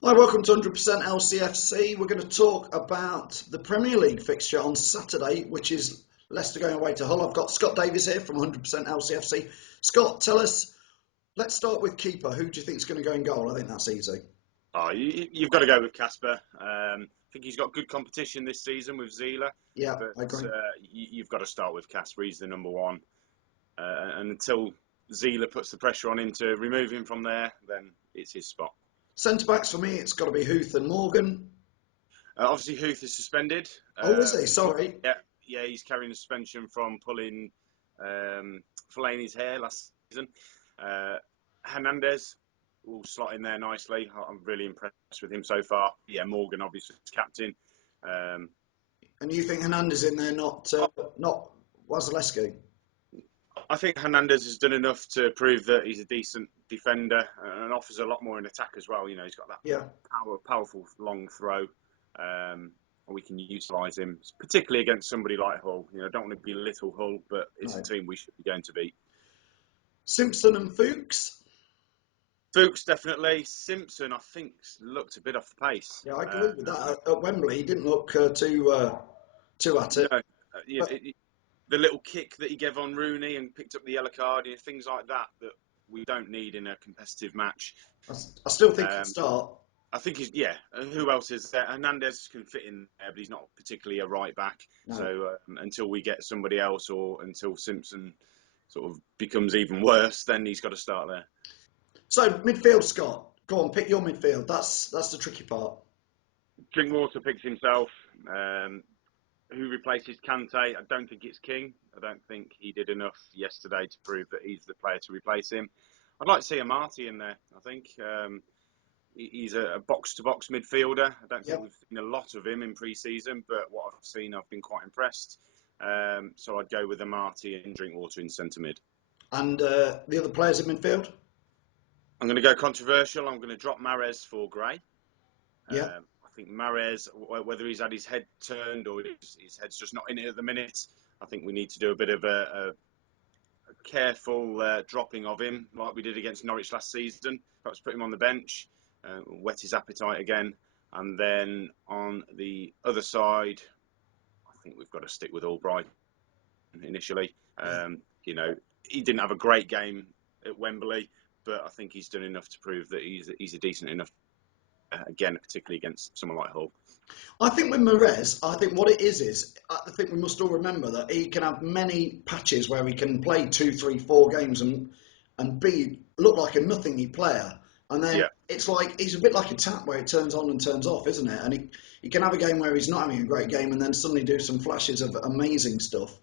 Hi, welcome to 100% LCFC. We're going to talk about the Premier League fixture on Saturday, which is Leicester going away to Hull. I've got Scott Davies here from 100% LCFC. Scott, tell us, let's start with keeper. Who do you think is going to go in goal? I think that's easy. You've got to go with Casper. I think he's got good competition this season with Zila, Yeah, but I agree. you've got to start with Casper. He's the number one. And until Zila puts the pressure on him to remove him from there, then it's his spot. Centre backs for me, it's got to be Huth and Morgan. Obviously, Huth is suspended. Oh, is he? Sorry. Yeah, he's carrying a suspension from pulling Fellaini's hair last season. Hernandez will slot in there nicely. I'm really impressed with him so far. Yeah, Morgan obviously is captain. And you think Hernandez in there, not Wasilewski? I think Hernandez has done enough to prove that he's a decent defender and offers a lot more in attack as well. You know, he's got that powerful long throw. We can utilise him, particularly against somebody like Hull. You know, I don't want to belittle Hull, but it's a team we should be going to beat. Simpson and Fuchs? Fuchs, definitely. Simpson, I think, looked a bit off the pace. Yeah, I agree with that. At Wembley, he didn't look too at it. No, the little kick that he gave on Rooney and picked up the yellow card, you know, things like that we don't need in a competitive match. I still think he'll start. I think he's, yeah. Who else is there? Hernandez can fit in there, but he's not particularly a right back. No. So until we get somebody else, or until Simpson sort of becomes even worse, then he's got to start there. So midfield, Scott. Go on, pick your midfield. That's the tricky part. Drinkwater picks himself. Who replaces Kante? I don't think it's King. I don't think he did enough yesterday to prove that he's the player to replace him. I'd like to see Amati in there. I think he's a box-to-box midfielder. I don't think we've seen a lot of him in pre-season, but what I've seen, I've been quite impressed. So I'd go with Amati and Drinkwater in centre mid. And the other players in midfield? I'm going to go controversial. I'm going to drop Mahrez for Gray. Yeah. I think Mahrez, whether he's had his head turned or his head's just not in it at the minute, I think we need to do a bit of a careful dropping of him, like we did against Norwich last season. Perhaps put him on the bench, whet his appetite again. And then on the other side, I think we've got to stick with Albright initially. You know, he didn't have a great game at Wembley, but I think he's done enough to prove that he's a decent enough. Again, particularly against someone like Hull. I think with Mahrez, I think what it is I think we must all remember that he can have many patches where he can play 2, 3, 4 games and look like a nothingy player. And then it's like he's a bit like a tap where it turns on and turns off, isn't it? And he can have a game where he's not having a great game and then suddenly do some flashes of amazing stuff.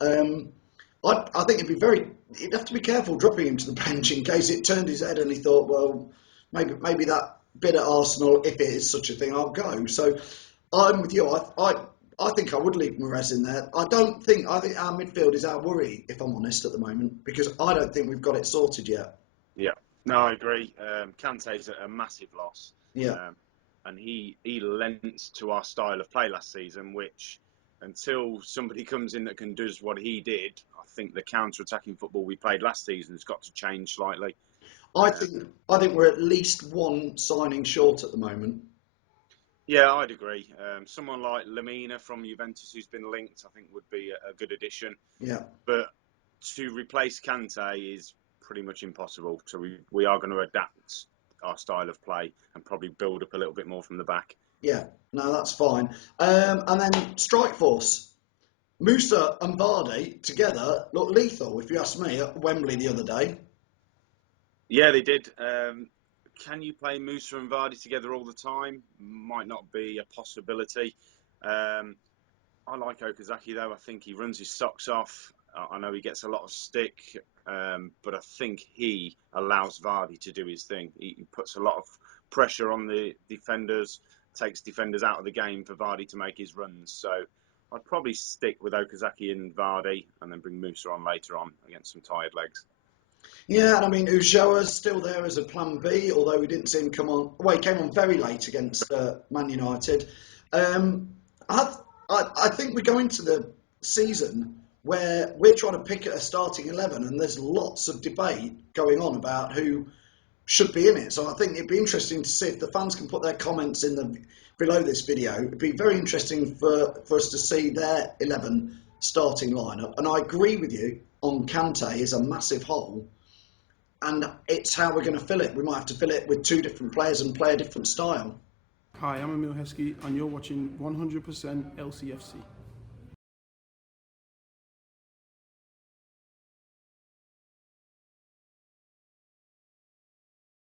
I think he'd have to be careful dropping him to the bench in case it turned his head and he thought, well, maybe that bit at Arsenal, if it is such a thing, I'll go. So I'm with you. I think I would leave Mahrez in there. I think our midfield is our worry, if I'm honest, at the moment, because I don't think we've got it sorted yet. Yeah, no, I agree. Kante's a massive loss. Yeah. And he lent to our style of play last season, which until somebody comes in that can do what he did, I think the counter-attacking football we played last season has got to change slightly. I think we're at least one signing short at the moment. Yeah, I'd agree. Someone like Lamina from Juventus, who's been linked, I think would be a good addition. Yeah. But to replace Kante is pretty much impossible. So we are going to adapt our style of play and probably build up a little bit more from the back. Yeah, no, that's fine. And then strike force. Musa and Vardy together look lethal, if you ask me, at Wembley the other day. Yeah, they did. Can you play Musa and Vardy together all the time? Might not be a possibility. I like Okazaki, though. I think he runs his socks off. I know he gets a lot of stick, but I think he allows Vardy to do his thing. He puts a lot of pressure on the defenders, takes defenders out of the game for Vardy to make his runs. So I'd probably stick with Okazaki and Vardy and then bring Musa on later on against some tired legs. Yeah, and I mean, Ulloa's still there as a plan B, although we didn't see him come on. Well, he came on very late against Man United. I think we go into the season where we're trying to pick at a starting 11, and there's lots of debate going on about who should be in it. So I think it'd be interesting to see if the fans can put their comments below this video. It'd be very interesting for us to see their 11 starting lineup. And I agree with you on Kante is a massive hole, and it's how we're going to fill it. We might have to fill it with two different players and play a different style. Hi, I'm Emil Heskey, and you're watching 100% LCFC.